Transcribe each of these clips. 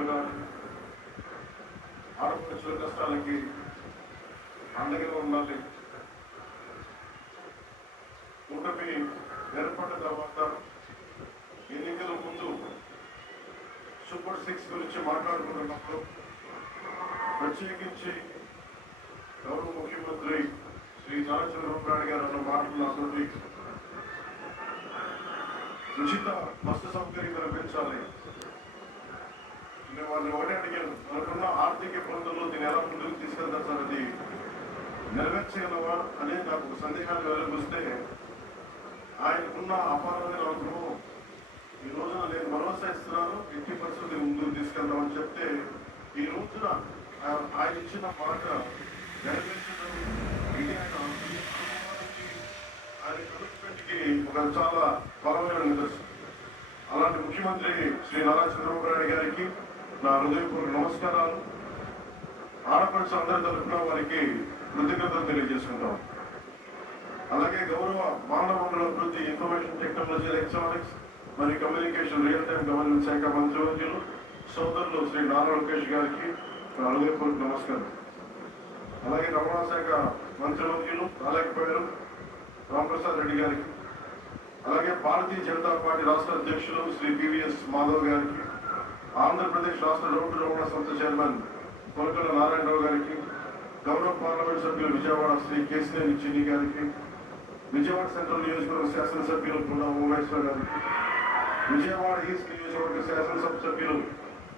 ఆడపడుచులు కానీ ఆడపడుచుల కష్టాలకి అండగా ఉండాలి. కూటమి ఏర్పడిన తర్వాత ఎన్నికల ముందు సూపర్ 6 గురించి మాట్లాడుకుంటున్నప్పుడు ప్రత్యేకించి గౌరవ ముఖ్యమంత్రి శ్రీ నారా చంద్రబాబు నాయుడు గారు అన్న మాటలు నాతోటి ఉచిత బస్సు సౌకర్యం కల్పించాలి. నేను వాళ్ళని ఒకటే అడిగాను, మనకున్న ఆర్థిక ఇబ్బందుల్లో దీన్ని ఎలా ముందుకు తీసుకెళ్తారు సార్, అది నెరవేర్చగలవా అని నాకు సందేహాలు వెలువస్తే ఆయనకున్న అపారమైన అనుభవం ఈ రోజున నేను భరోసా ఇస్తున్నాను, 80% ముందుకు తీసుకెళ్దామని చెప్తే ఈ రోజున ఆయన ఇచ్చిన మాట నెరవేర్చడం ఇది ఆయన కమిట్మెంట్కి ఒక చాలా బలమైన నిదర్శనం. అలాంటి ముఖ్యమంత్రి శ్రీ నారా చంద్రబాబు నాయుడు గారికి నా హృదయపూర్వక నమస్కారాలు. ఆడపడుచు అందరి తరఫున వారికి కృతజ్ఞతలు తెలియజేసుకుంటాం. అలాగే గౌరవ మానవ వనరుల అభివృద్ధి, ఇన్ఫర్మేషన్ టెక్నాలజీ, ఎలక్ట్రానిక్స్ మరియు కమ్యూనికేషన్ రియల్ టైం గవర్నెన్స్ శాఖ మంత్రివర్యులు సోదరులు శ్రీ నారా లోకేష్ గారికి నా హృదయపూర్వక నమస్కారం. అలాగే రవాణా శాఖ మంత్రివర్యులు రాలేకపోయారు రామప్రసాద్ రెడ్డి గారికి, అలాగే భారతీయ జనతా పార్టీ రాష్ట్ర అధ్యక్షులు శ్రీ పివిఎస్ మాధవ్ గారికి, ఆంధ్రప్రదేశ్ రాష్ట్ర రోడ్డు రవాణా సంస్థ చైర్మన్ కొనకల నారాయణరావు గారికి, గౌరవ పార్లమెంట్ సభ్యులు విజయవాడ శ్రీ కేసినేని చిన్ని గారికి, విజయవాడ సెంట్రల్ నియోజకవర్గ శాసనసభ్యులు పున్నా ఉమేశ్వర్ గారికి, విజయవాడ ఈస్ట్ నియోజకవర్గ శాసనసభ సభ్యులు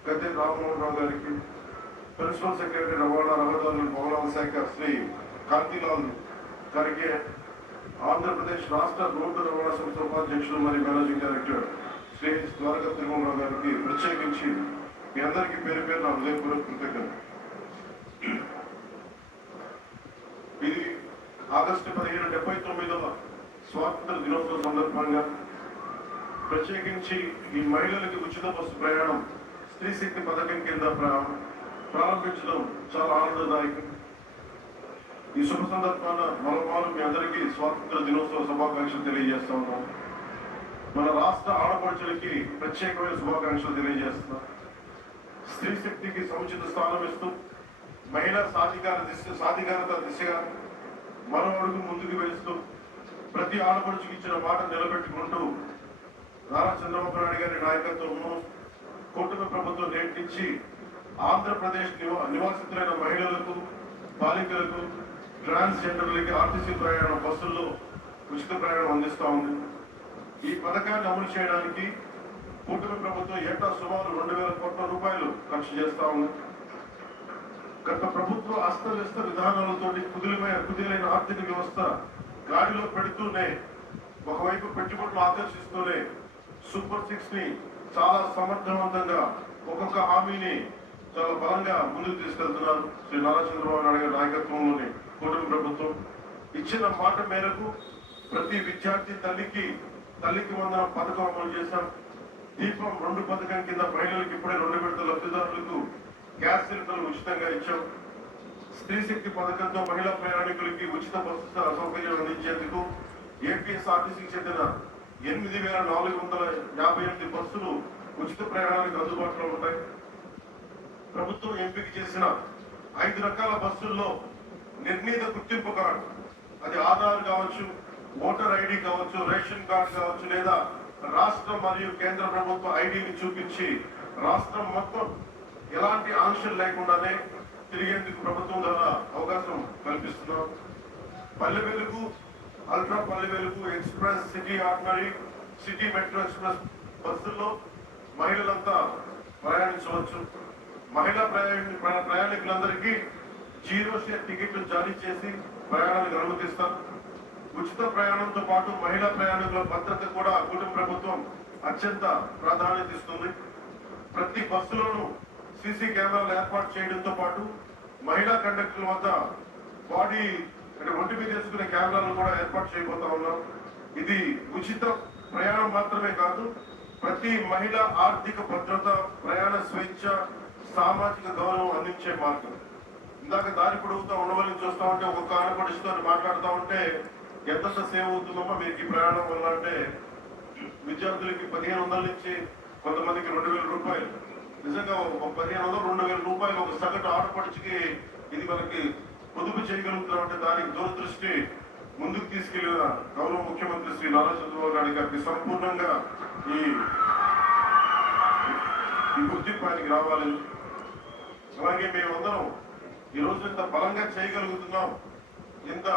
గద్దె రామ్మోహన్ రావు గారికి, ప్రిన్సిపల్ సెక్రటరీ రవాణా రహదారుల భవనాల శాఖ శ్రీ కాంతిలాల్ గారికి, ఆంధ్రప్రదేశ్ రాష్ట్ర రోడ్డు రవాణా సంస్థ ఉపాధ్యక్షులు మరియు మేనేజింగ్ డైరెక్టర్ శ్రీ ద్వారకా తిరుమలరావు గారికి ప్రత్యేకించి మీ అందరికీ పేరు పేరు నా హృదయపూర్వక కృతజ్ఞతలు. ఇది ఆగస్టు 15, 79వ స్వాతంత్ర దినోత్సవం సందర్భంగా ప్రత్యేకించి ఈ మహిళలకి ఉచిత బస్సు ప్రయాణం స్త్రీ శక్తి పథకం కింద ప్రారంభించడం చాలా ఆనందదాయకం. ఈ శుభ సందర్భాన మరోమారు మీ అందరికీ స్వాతంత్ర దినోత్సవ శుభాకాంక్షలు తెలియజేస్తా ఉన్నాం. మన రాష్ట్ర ఆడపడుచులకి ప్రత్యేకమైన శుభాకాంక్షలు తెలియజేస్తున్నాం. స్త్రీ శక్తికి సముచిత స్థానం ఇస్తూ మహిళా సాధికారత దిశగా మరో అడుగు ముందుకు వేస్తూ ప్రతి ఆడపడుచుకి ఇచ్చిన మాట నిలబెట్టుకుంటూ నారా చంద్రబాబు నాయుడు గారి నాయకత్వంలో కూటమి ప్రభుత్వం నేటించి ఆంధ్రప్రదేశ్ నివాసితులైన మహిళలకు, బాలికలకు, ట్రాన్స్జెండర్లకి ఆర్టీసీ ప్రయాణ బస్సుల్లో ఉచిత ప్రయాణం అందిస్తూ ఉంది. ఈ పథకాన్ని అమలు చేయడానికి కూటమి ప్రభుత్వం ఏటా సుమారు 2,000 కోట్ల రూపాయలు ఖర్చు చేస్తా ఉంది. గత ప్రభుత్వ అస్తవ్యస్త విధానాలతో కుదిలైన ఆర్థిక వ్యవస్థ గాడిలో పెడుతూనే, ఒకవైపు పెట్టుబడులు ఆకర్షిస్తూనే సూపర్ 6 ని చాలా సమర్థవంతంగా ఒక్కొక్క హామీని చాలా బలంగా ముందుకు తీసుకెళ్తున్నారు శ్రీ నారా చంద్రబాబు నాయుడు గారి నాయకత్వంలోని కూటమి ప్రభుత్వం. ఇచ్చిన మాట మేరకు ప్రతి విద్యార్థి తల్లికి వందనం పథకం అమలు చేశాం. దీపం 2 పథకం కింద మహిళలకు ఇప్పుడే 2 విడతల లబ్ధిదారులకు గ్యాస్ సిలిండర్లు ఉచితంగా ఇచ్చాం. స్త్రీ శక్తి పథకంతో మహిళా ప్రయాణికులకి ఉచిత బస్సు సౌకర్యం అందించేందుకు ఏపీఎస్ఆర్టీసీకి చెందిన 8,458 బస్సులు ఉచిత ప్రయాణానికి అందుబాటులో ఉంటాయి. ప్రభుత్వం ఎంపిక చేసిన 5 రకాల బస్సుల్లో నిర్ణీత గుర్తింపు కార్డు, అది ఆధార్ కావచ్చు, ఓటర్ ఐడి కావచ్చు, రేషన్ కార్డు కావచ్చు, లేదా రాష్ట్ర మరియు కేంద్ర ప్రభుత్వ ఐడిని చూపించి రాష్ట్రం మొత్తం ఎలాంటి ఆంక్షలు లేకుండానే తిరిగేందుకు ప్రభుత్వం ద్వారా అవకాశం కల్పిస్తున్నాం. Palle Velugu, ultra Palle Velugu, express, city ordinary, city metro express బస్సుల్లో మహిళలంతా ప్రయాణించవచ్చు. మహిళా ప్రయాణికులందరికీ 0 షేర్ టికెట్లు జారీ చేసి ప్రయాణానికి అనుమతిస్తారు. ఉచిత ప్రయాణంతో పాటు మహిళా ప్రయాణికుల భద్రత కూడా కూటమి ప్రభుత్వం అత్యంత ప్రాధాన్యత ఇస్తుంది. ప్రతి బస్సులోనూ సీసీ కెమెరాలు ఏర్పాటు చేయడంతో పాటు మహిళా కండక్టర్ల వద్ద ఒంటి మీద వేసుకునే కెమెరాలు కూడా ఏర్పాటు చేయబోతా ఉన్నాం. ఇది ఉచిత ప్రయాణం మాత్రమే కాదు, ప్రతి మహిళ ఆర్థిక భద్రత, ప్రయాణ స్వేచ్ఛ, సామాజిక గౌరవం అందించే మార్గం. ఇందాక దారి పొడుగుతా ఉండవల్ని చూస్తా ఉంటే ఒక్కొక్క ఆడపడిస్తూ మాట్లాడుతూ ఉంటే ఎంత సేవ్ అవుతుందమ్మా మీకు ఈ ప్రయాణం వల్ల అంటే, విద్యార్థులకి 1,500 నుంచి కొంతమందికి 2,000 రూపాయలు, నిజంగా ఒక 1500-2000 రూపాయలు ఒక సగటు ఆడపడుచుకి ఇది మనకి పొదుపు చేయగలుగుతున్నామంటే దానికి దూరదృష్టి ముందుకు తీసుకెళ్లిన గౌరవ ముఖ్యమంత్రి శ్రీ నారా చంద్రబాబు నాయుడు గారికి సంపూర్ణంగా ఈ గుర్తింపు ఆయనకి రావాలి. అలాగే మేమందరం ఈ రోజు ఇంత బలంగా చేయగలుగుతున్నాం, ఇంత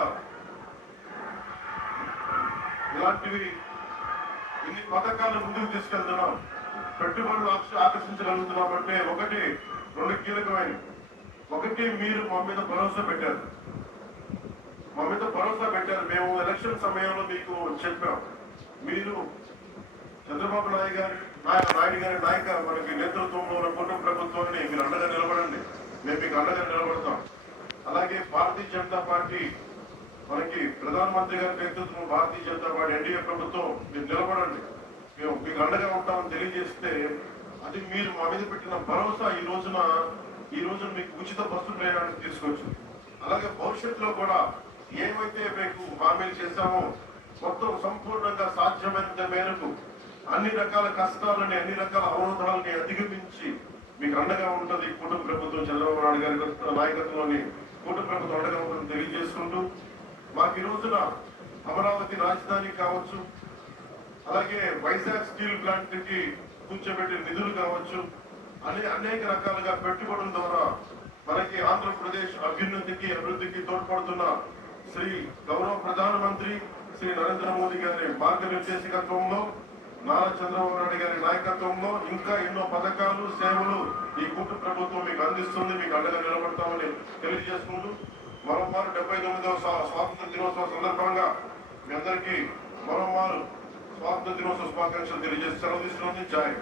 ఇలాంటివి ఇన్ని పథకాలు ముందుకు తీసుకెళ్తున్నాం, పెట్టుబడులు ఆకర్షించగలుగుతున్నాం అంటే ఒకటి రెండు కీలకమైన ఒకటి మీరు మా మీద భరోసా పెట్టారు. మేము ఎలక్షన్ సమయంలో మీకు చెప్పాం, మీరు చంద్రబాబు నాయుడు గారి మనకి నేతృత్వంలో ఉన్న కూటమి ప్రభుత్వాన్ని మీరు అండగా నిలబడండి, మేము మీకు అండగా నిలబడతాం. అలాగే భారతీయ జనతా పార్టీ మనకి ప్రధానమంత్రి గారి నేతృత్వం భారతీయ జనతా పార్టీ ఎన్డీఏ ప్రభుత్వం మీరు నిలబడండి, మేము మీకు అండగా ఉంటామని తెలియజేస్తే అది మీరు మా మీద పెట్టిన భరోసా ఈ రోజున మీకు ఉచిత బస్సు ప్రయాణానికి తీసుకొచ్చింది. అలాగే భవిష్యత్తులో కూడా ఏమైతే మీకు హామీలు చేశామో మొత్తం సంపూర్ణంగా సాధ్యమైనంత మేరకు అన్ని రకాల కష్టాలని అన్ని రకాల అవరోధాలని అధిగమించి మీకు అండగా ఉంటుంది కూటమి ప్రభుత్వం. చంద్రబాబు నాయుడు గారి నాయకత్వంలోని కూటమి ప్రభుత్వం అండగా ఉంటుందని తెలియజేసుకుంటూ, మాకు ఈ రోజున అమరావతి రాజధాని కావచ్చు, అలాగే వైజాగ్ స్టీల్ ప్లాంట్ కి కూర్చోబెట్టిన నిధులు కావచ్చు, అనేక రకాలుగా పెట్టుబడుల ద్వారా మనకి ఆంధ్రప్రదేశ్ అభివృద్ధికి తోడ్పడుతున్న శ్రీ గౌరవ ప్రధానమంత్రి శ్రీ నరేంద్ర మోదీ గారి మార్గనిర్దేశకత్వంలో, నారా చంద్రబాబు నాయుడు గారి నాయకత్వంలో ఇంకా ఎన్నో పథకాలు సేవలు ఈ కూటమి ప్రభుత్వం మీకు అందిస్తుంది, మీకు అండగా నిలబడతామని తెలియజేసుకుంటూ మరోమారు 79వ స్వాతంత్ర దినోత్సవ సందర్భంగా మీ అందరికీ మరోమారు స్వాతంత్ర దినోత్సవ శుభాకాంక్షలు తెలియజేసి సెలవు తీసుకుని జాయ్.